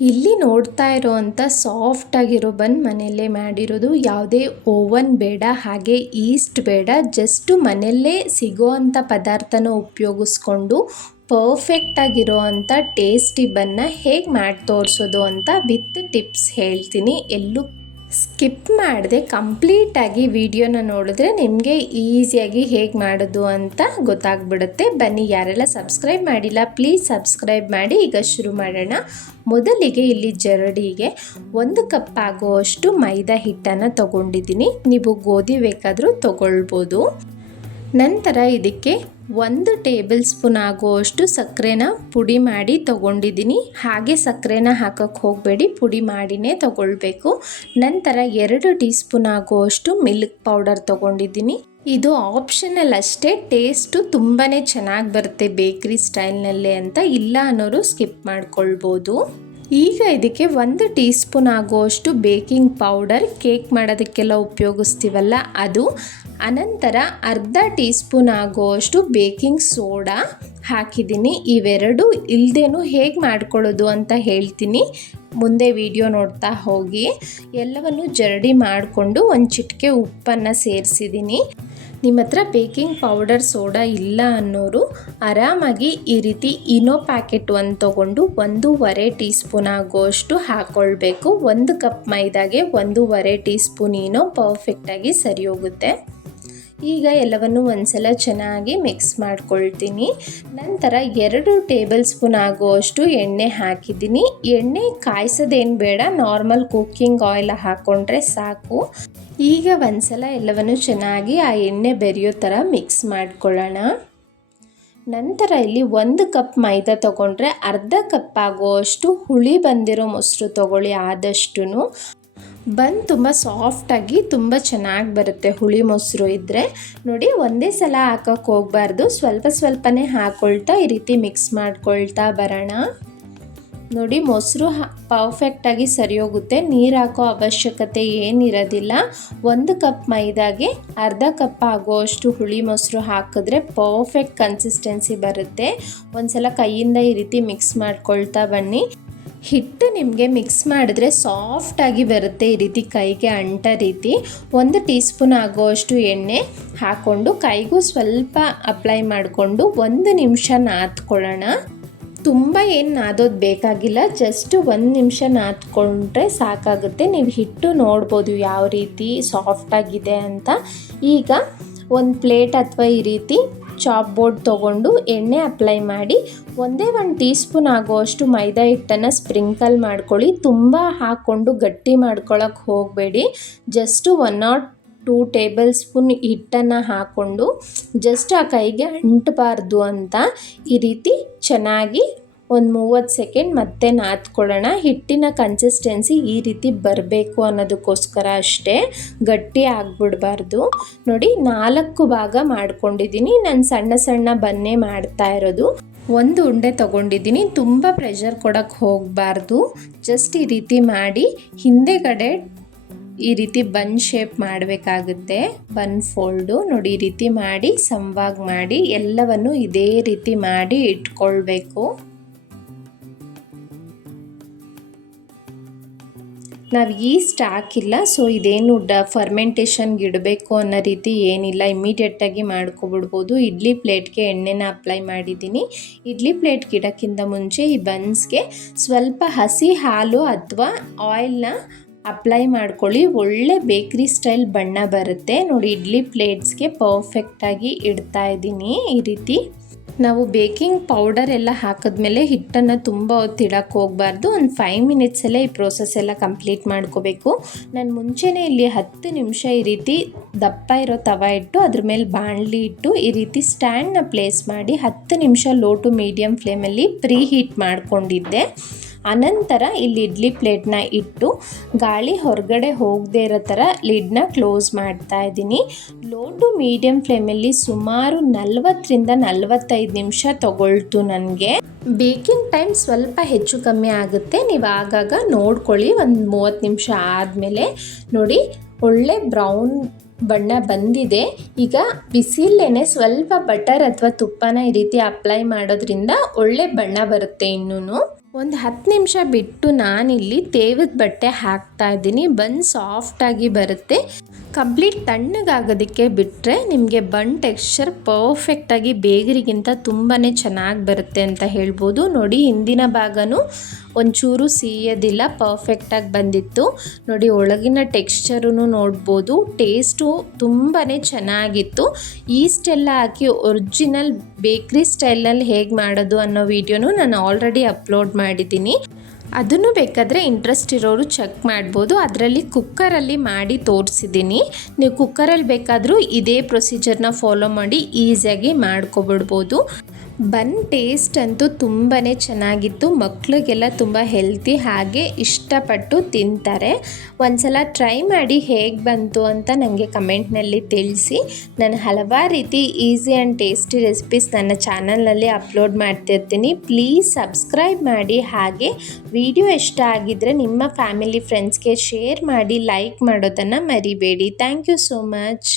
ಇಲ್ಲಿ ನೋಡ್ತಾ ಇರೋವಂಥ ಸಾಫ್ಟಾಗಿರೋ ಬನ್ ಮನೆಯಲ್ಲೇ ಮಾಡಿರೋದು. ಯಾವುದೇ ಓವನ್ ಬೇಡ, ಹಾಗೆ ಈಸ್ಟ್ ಬೇಡ, ಜಸ್ಟು ಮನೆಯಲ್ಲೇ ಸಿಗೋವಂಥ ಪದಾರ್ಥನ ಉಪಯೋಗಿಸ್ಕೊಂಡು ಪರ್ಫೆಕ್ಟಾಗಿರೋ ಅಂಥ ಟೇಸ್ಟಿ ಬನ್ನ ಹೇಗೆ ಮಾಡಿ ತೋರಿಸೋದು ಅಂತ ವಿತ್ ಟಿಪ್ಸ್ ಹೇಳ್ತೀನಿ. ಎಲ್ಲೂ ಸ್ಕಿಪ್ ಮಾಡದೆ ಕಂಪ್ಲೀಟಾಗಿ ವಿಡಿಯೋನ ನೋಡಿದ್ರೆ ನಿಮಗೆ ಈಸಿಯಾಗಿ ಹೇಗೆ ಮಾಡೋದು ಅಂತ ಗೊತ್ತಾಗ್ಬಿಡುತ್ತೆ. ಬನ್ನಿ, ಯಾರೆಲ್ಲ ಸಬ್ಸ್ಕ್ರೈಬ್ ಮಾಡಿಲ್ಲ ಪ್ಲೀಸ್ ಸಬ್ಸ್ಕ್ರೈಬ್ ಮಾಡಿ. ಈಗ ಶುರು ಮಾಡೋಣ. ಮೊದಲಿಗೆ ಇಲ್ಲಿ ಜರಡಿಗೆ 1 ಕಪ್ ಆಗುವಷ್ಟು ಮೈದಾ ಹಿಟ್ಟನ್ನು ತಗೊಂಡಿದ್ದೀನಿ. ನೀವು ಗೋಧಿ ಬೇಕಾದರೂ ತಗೊಳ್ಬೋದು. ನಂತರ ಇದಕ್ಕೆ 1 ಟೇಬಲ್ ಸ್ಪೂನ್ ಆಗುವಷ್ಟು ಸಕ್ಕರೆನ ಪುಡಿ ಮಾಡಿ ತಗೊಂಡಿದ್ದೀನಿ. ಹಾಗೆ ಸಕ್ಕರೆನ ಹಾಕಕ್ಕೆ ಹೋಗಬೇಡಿ, ಪುಡಿ ಮಾಡಿನೇ ತಗೊಳ್ಬೇಕು. ನಂತರ 2 ಟೀ ಸ್ಪೂನ್ ಆಗುವಷ್ಟು ಮಿಲ್ಕ್ ಪೌಡರ್ ತಗೊಂಡಿದ್ದೀನಿ. ಇದು ಆಪ್ಷನಲ್ ಅಷ್ಟೇ, ಟೇಸ್ಟು ತುಂಬಾ ಚೆನ್ನಾಗಿ ಬರುತ್ತೆ ಬೇಕ್ರಿ ಸ್ಟೈಲ್ನಲ್ಲೇ ಅಂತ. ಇಲ್ಲ ಅನ್ನೋರು ಸ್ಕಿಪ್ ಮಾಡ್ಕೊಳ್ಬೋದು. ಈಗ ಇದಕ್ಕೆ 1 ಟೀ ಸ್ಪೂನ್ ಆಗುವಷ್ಟು ಬೇಕಿಂಗ್ ಪೌಡರ್, ಕೇಕ್ ಮಾಡೋದಕ್ಕೆಲ್ಲ ಉಪಯೋಗಿಸ್ತೀವಲ್ಲ ಅದು. ಅನಂತರ ಅರ್ಧ ಟೀ ಸ್ಪೂನ್ ಆಗುವಷ್ಟು ಬೇಕಿಂಗ್ ಸೋಡಾ ಹಾಕಿದ್ದೀನಿ. ಇವೆರಡು ಇಲ್ಲದೇನು ಹೇಗೆ ಮಾಡ್ಕೊಳ್ಳೋದು ಅಂತ ಹೇಳ್ತೀನಿ, ಮುಂದೆ ವಿಡಿಯೋ ನೋಡ್ತಾ ಹೋಗಿ. ಎಲ್ಲವನ್ನು ಜರಡಿ ಮಾಡಿಕೊಂಡು ಒಂದು ಚಿಟಿಕೆ ಉಪ್ಪನ್ನು ಸೇರಿಸಿದ್ದೀನಿ. ನಿಮ್ಮ ಹತ್ರ ಬೇಕಿಂಗ್ ಪೌಡರ್ ಸೋಡಾ ಇಲ್ಲ ಅನ್ನೋರು ಆರಾಮಾಗಿ ಈ ರೀತಿ ಇನೋ ಪ್ಯಾಕೆಟ್ ಒಂದು ತೊಗೊಂಡು 1.5 ಟೀ ಸ್ಪೂನ್ ಆಗೋಷ್ಟು ಹಾಕ್ಕೊಳ್ಬೇಕು. 1 ಕಪ್ ಮೈದಾಗೆ 1.5 ಟೀ ಸ್ಪೂನ್ ಇನೋ ಪರ್ಫೆಕ್ಟಾಗಿ ಸರಿ ಹೋಗುತ್ತೆ. ಈಗ ಎಲ್ಲವನ್ನು ಒಂದ್ಸಲ ಚೆನ್ನಾಗಿ ಮಿಕ್ಸ್ ಮಾಡ್ಕೊಳ್ತೀನಿ. ನಂತರ 2 ಟೇಬಲ್ ಸ್ಪೂನ್ ಆಗುವಷ್ಟು ಎಣ್ಣೆ ಹಾಕಿದ್ದೀನಿ. ಎಣ್ಣೆ ಕಾಯಿಸೋದೇನು ಬೇಡ, ನಾರ್ಮಲ್ ಕುಕ್ಕಿಂಗ್ ಆಯಿಲ್ ಹಾಕ್ಕೊಂಡ್ರೆ ಸಾಕು. ಈಗ ಒಂದ್ಸಲ ಎಲ್ಲವನ್ನು ಚೆನ್ನಾಗಿ ಆ ಎಣ್ಣೆ ಬೆರೆಯೋ ಥರ ಮಿಕ್ಸ್ ಮಾಡ್ಕೊಳ್ಳೋಣ. ನಂತರ ಇಲ್ಲಿ 1 ಕಪ್ ಮೈದಾ ತೊಗೊಂಡ್ರೆ ಅರ್ಧ ಕಪ್ ಆಗುವಷ್ಟು ಹುಳಿ ಬಂದಿರೋ ಮೊಸರು ತೊಗೊಳ್ಳಿ. ಆದಷ್ಟು ಬನ್ ತುಂಬ ಸಾಫ್ಟಾಗಿ ತುಂಬ ಚೆನ್ನಾಗಿ ಬರುತ್ತೆ ಹುಳಿ ಮೊಸರು ಇದ್ದರೆ. ನೋಡಿ, ಒಂದೇ ಸಲ ಹಾಕೋಕ್ಕೆ ಹೋಗಬಾರ್ದು, ಸ್ವಲ್ಪ ಸ್ವಲ್ಪನೇ ಹಾಕ್ಕೊಳ್ತಾ ಈ ರೀತಿ ಮಿಕ್ಸ್ ಮಾಡ್ಕೊಳ್ತಾ ಬರೋಣ. ನೋಡಿ, ಮೊಸರು ಪರ್ಫೆಕ್ಟಾಗಿ ಸರಿ ಹೋಗುತ್ತೆ, ನೀರು ಹಾಕೋ ಅವಶ್ಯಕತೆ ಏನಿರೋದಿಲ್ಲ. 1 ಕಪ್ ಮೈದಾಗೆ ಅರ್ಧ ಕಪ್ ಆಗೋಷ್ಟು ಹುಳಿ ಮೊಸರು ಹಾಕಿದ್ರೆ ಪರ್ಫೆಕ್ಟ್ ಕನ್ಸಿಸ್ಟೆನ್ಸಿ ಬರುತ್ತೆ. ಒಂದ್ಸಲ ಕೈಯಿಂದ ಈ ರೀತಿ ಮಿಕ್ಸ್ ಮಾಡ್ಕೊಳ್ತಾ ಬನ್ನಿ. ಹಿಟ್ಟು ನಿಮಗೆ ಮಿಕ್ಸ್ ಮಾಡಿದ್ರೆ ಸಾಫ್ಟಾಗಿ ಬರುತ್ತೆ, ಈ ರೀತಿ ಕೈಗೆ ಅಂಟ ರೀತಿ. 1 ಟೀ ಸ್ಪೂನ್ ಆಗುವಷ್ಟು ಎಣ್ಣೆ ಹಾಕ್ಕೊಂಡು ಕೈಗೂ ಸ್ವಲ್ಪ ಅಪ್ಲೈ ಮಾಡಿಕೊಂಡು 1 ನಿಮಿಷ ನಾದ್ಕೊಳ್ಳೋಣ. ತುಂಬ ಏನು ನಾದೋದು ಬೇಕಾಗಿಲ್ಲ, ಜಸ್ಟ್ 1 ನಿಮಿಷ ನಾದ್ಕೊಂಡ್ರೆ ಸಾಕಾಗುತ್ತೆ. ನೀವು ಹಿಟ್ಟು ನೋಡ್ಬೋದು ಯಾವ ರೀತಿ ಸಾಫ್ಟಾಗಿದೆ ಅಂತ. ಈಗ ಒಂದು ಪ್ಲೇಟ್ ಅಥವಾ ಈ ರೀತಿ ಚಾಪ್ ಬೋರ್ಡ್ ತೊಗೊಂಡು ಎಣ್ಣೆ ಅಪ್ಲೈ ಮಾಡಿ 1 ಟೀ ಸ್ಪೂನ್ ಆಗುವಷ್ಟು ಮೈದಾ ಹಿಟ್ಟನ್ನು ಸ್ಪ್ರಿಂಕಲ್ ಮಾಡ್ಕೊಳ್ಳಿ. ತುಂಬ ಹಾಕ್ಕೊಂಡು ಗಟ್ಟಿ ಮಾಡ್ಕೊಳ್ಳೋಕೆ ಹೋಗಬೇಡಿ. ಜಸ್ಟು 1 or 2 ಟೇಬಲ್ ಸ್ಪೂನ್ ಹಿಟ್ಟನ್ನು ಹಾಕ್ಕೊಂಡು ಜಸ್ಟ್ ಆ ಕೈಗೆ ಅಂಟಬಾರ್ದು ಅಂತ ಈ ರೀತಿ ಚೆನ್ನಾಗಿ ಒಂದು 30 ಸೆಕೆಂಡ್ ಮತ್ತೆ ನಾದ್ಕೊಳ್ಳೋಣ. ಹಿಟ್ಟಿನ ಕನ್ಸಿಸ್ಟೆನ್ಸಿ ಈ ರೀತಿ ಬರಬೇಕು ಅನ್ನೋದಕ್ಕೋಸ್ಕರ ಅಷ್ಟೇ, ಗಟ್ಟಿ ಆಗಿಬಿಡಬಾರ್ದು. ನೋಡಿ, 4 ಭಾಗ ಮಾಡ್ಕೊಂಡಿದ್ದೀನಿ. ನಾನು ಸಣ್ಣ ಸಣ್ಣ ಬನ್ನೇ ಮಾಡ್ತಾ ಇರೋದು. 1 ಉಂಡೆ ತೊಗೊಂಡಿದ್ದೀನಿ. ತುಂಬ ಪ್ರೆಷರ್ ಕೊಡೋಕ್ಕೆ ಹೋಗಬಾರ್ದು. ಜಸ್ಟ್ ಈ ರೀತಿ ಮಾಡಿ ಹಿಂದೆಗಡೆ ಈ ರೀತಿ ಬನ್ ಶೇಪ್ ಮಾಡಬೇಕಾಗುತ್ತೆ. ಬನ್ ಫೋಲ್ಡು ನೋಡಿ, ಈ ರೀತಿ ಮಾಡಿ ಸಮವಾಗಿ ಮಾಡಿ ಎಲ್ಲವನ್ನು ಇದೇ ರೀತಿ ಮಾಡಿ ಇಟ್ಕೊಳ್ಬೇಕು. ನಾವು ಈಸ್ಟ್ ಹಾಕಿಲ್ಲ, ಸೊ ಇದೇನು ಫರ್ಮೆಂಟೇಷನ್ಗೆ ಇಡಬೇಕು ಅನ್ನೋ ರೀತಿ ಏನಿಲ್ಲ, ಇಮ್ಮಿಡಿಯೇಟಾಗಿ ಮಾಡ್ಕೊಬಿಡ್ಬೋದು. ಇಡ್ಲಿ ಪ್ಲೇಟ್ಗೆ ಎಣ್ಣೆನ ಅಪ್ಲೈ ಮಾಡಿದ್ದೀನಿ. ಇಡ್ಲಿ ಪ್ಲೇಟ್ಗೆ ಇಡೋಕ್ಕಿಂತ ಮುಂಚೆ ಈ ಬನ್ಸ್ಗೆ ಸ್ವಲ್ಪ ಹಸಿ ಹಾಲು ಅಥವಾ ಆಯಿಲ್ನ ಅಪ್ಲೈ ಮಾಡ್ಕೊಳ್ಳಿ. ಒಳ್ಳೆ ಬೇಕ್ರಿ ಸ್ಟೈಲ್ ಬಣ್ಣ ಬರುತ್ತೆ. ನೋಡಿ, ಇಡ್ಲಿ ಪ್ಲೇಟ್ಸ್ಗೆ ಪರ್ಫೆಕ್ಟಾಗಿ ಇಡ್ತಾ ಇದ್ದೀನಿ. ಈ ರೀತಿ ನಾವು ಬೇಕಿಂಗ್ ಪೌಡರ್ ಎಲ್ಲ ಹಾಕಿದ್ಮೇಲೆ ಹಿಟ್ಟನ್ನು ತುಂಬ ಹೊತ್ತು ಇಡಕ್ಕೆ ಹೋಗಬಾರ್ದು. ಒಂದು 5 ಮಿನಿಟ್ಸಲ್ಲೇ ಈ ಪ್ರೋಸೆಸ್ ಎಲ್ಲ ಕಂಪ್ಲೀಟ್ ಮಾಡ್ಕೋಬೇಕು. ನಾನು ಮುಂಚೆನೇ ಇಲ್ಲಿ 10 ನಿಮಿಷ ಈ ರೀತಿ ದಪ್ಪ ಇರೋ ತವ ಇಟ್ಟು ಅದ್ರ ಮೇಲೆ ಬಾಣಲಿ ಇಟ್ಟು ಈ ರೀತಿ ಸ್ಟ್ಯಾಂಡ್ನ ಪ್ಲೇಸ್ ಮಾಡಿ 10 ನಿಮಿಷ ಲೋ ಟು ಮೀಡಿಯಮ್ ಫ್ಲೇಮಲ್ಲಿ ಪ್ರೀ ಹೀಟ್ ಮಾಡ್ಕೊಂಡಿದ್ದೆ. ಅನಂತರ ಇಲ್ಲಿ ಇಡ್ಲಿ ಪ್ಲೇಟ್ನ ಇಟ್ಟು ಗಾಳಿ ಹೊರಗಡೆ ಹೋಗದೇ ಇರೋ ಥರ ಲಿಡ್ನ ಕ್ಲೋಸ್ ಮಾಡ್ತಾ ಇದ್ದೀನಿ. ಲೋ ಟು ಮೀಡಿಯಮ್ ಫ್ಲೇಮಲ್ಲಿ ಸುಮಾರು 40ರಿಂದ 45 ನಿಮಿಷ ತಗೊಳ್ತು ನನಗೆ. ಬೇಕಿಂಗ್ ಟೈಮ್ ಸ್ವಲ್ಪ ಹೆಚ್ಚು ಕಮ್ಮಿ ಆಗುತ್ತೆ, ನೀವು ಆಗಾಗ ನೋಡ್ಕೊಳ್ಳಿ. ಒಂದು 30 ನಿಮಿಷ ಆದಮೇಲೆ ನೋಡಿ, ಒಳ್ಳೆ ಬ್ರೌನ್ ಬಣ್ಣ ಬಂದಿದೆ. ಈಗ ಬಿಸಿಲೇನೆ ಸ್ವಲ್ಪ ಬಟರ್ ಅಥವಾ ತುಪ್ಪನ ಈ ರೀತಿ ಅಪ್ಲೈ ಮಾಡೋದ್ರಿಂದ ಒಳ್ಳೆ ಬಣ್ಣ ಬರುತ್ತೆ. ಇನ್ನೂ ಒಂದು 10 ನಿಮಿಷ ಬಿಟ್ಟು ನಾನಿಲ್ಲಿ ತೇವದ ಬಟ್ಟೆ ಹಾಕ್ತಾ ಇದ್ದೀನಿ. ಬನ್ ಸಾಫ್ಟಾಗಿ ಬರುತ್ತೆ. ಕಂಪ್ಲೀಟ್ ತಣ್ಣಗಾಗೋದಕ್ಕೆ ಬಿಟ್ಟರೆ ನಿಮಗೆ ಬನ್ ಟೆಕ್ಸ್ಚರ್ ಪರ್ಫೆಕ್ಟಾಗಿ ಬೇಗರಿಗಿಂತ ತುಂಬಾ ಚೆನ್ನಾಗಿ ಬರುತ್ತೆ ಅಂತ ಹೇಳ್ಬೋದು. ನೋಡಿ, ಹಿಂದಿನ ಭಾಗನೂ ಒಂಚೂರು ಸಿಹಿಯೋದಿಲ್ಲ, ಪರ್ಫೆಕ್ಟಾಗಿ ಬಂದಿತ್ತು. ನೋಡಿ, ಒಳಗಿನ ಟೆಕ್ಸ್ಚರೂ ನೋಡ್ಬೋದು. ಟೇಸ್ಟು ತುಂಬಾ ಚೆನ್ನಾಗಿತ್ತು. ಈಸ್ಟೆಲ್ಲ ಹಾಕಿ ಒರಿಜಿನಲ್ ಬೇಕ್ರಿ ಸ್ಟೈಲಲ್ಲಿ ಹೇಗೆ ಮಾಡೋದು ಅನ್ನೋ ವಿಡಿಯೋನು ನಾನು ಆಲ್ರೆಡಿ ಅಪ್ಲೋಡ್ ಮಾಡಿದ್ದೀನಿ. ಅದನ್ನು ಬೇಕಾದರೆ ಇಂಟ್ರೆಸ್ಟ್ ಇರೋರು ಚೆಕ್ ಮಾಡ್ಬೋದು. ಅದರಲ್ಲಿ ಕುಕ್ಕರಲ್ಲಿ ಮಾಡಿ ತೋರಿಸಿದ್ದೀನಿ. ನೀವು ಕುಕ್ಕರಲ್ಲಿ ಬೇಕಾದರೂ ಇದೇ ಪ್ರೊಸೀಜರ್ನ ಫಾಲೋ ಮಾಡಿ ಈಸಿಯಾಗಿ ಮಾಡ್ಕೊಬಿಡ್ಬೋದು. ಬನ್ ಟೇಸ್ಟ್ ಅಂತೂ ತುಂಬಾ ಚೆನ್ನಾಗಿತ್ತು. ಮಕ್ಕಳಿಗೆಲ್ಲ ತುಂಬ ಹೆಲ್ತಿ, ಹಾಗೆ ಇಷ್ಟಪಟ್ಟು ತಿಂತಾರೆ. ಒಂದ್ಸಲ ಟ್ರೈ ಮಾಡಿ ಹೇಗೆ ಬಂತು ಅಂತ ನನಗೆ ಕಮೆಂಟ್ನಲ್ಲಿ ತಿಳಿಸಿ. ನಾನು ಹಲವಾರು ರೀತಿ ಈಸಿ ಆ್ಯಂಡ್ ಟೇಸ್ಟಿ ರೆಸಿಪೀಸ್ ನನ್ನ ಚಾನಲ್ನಲ್ಲಿ ಅಪ್ಲೋಡ್ ಮಾಡ್ತಿರ್ತೀನಿ. ಪ್ಲೀಸ್ ಸಬ್ಸ್ಕ್ರೈಬ್ ಮಾಡಿ. ಹಾಗೆ ವಿಡಿಯೋ ಇಷ್ಟ ಆಗಿದ್ದರೆ ನಿಮ್ಮ ಫ್ಯಾಮಿಲಿ ಫ್ರೆಂಡ್ಸ್ಗೆ ಶೇರ್ ಮಾಡಿ, ಲೈಕ್ ಮಾಡೋದನ್ನು ಮರಿಬೇಡಿ. Thank you so much.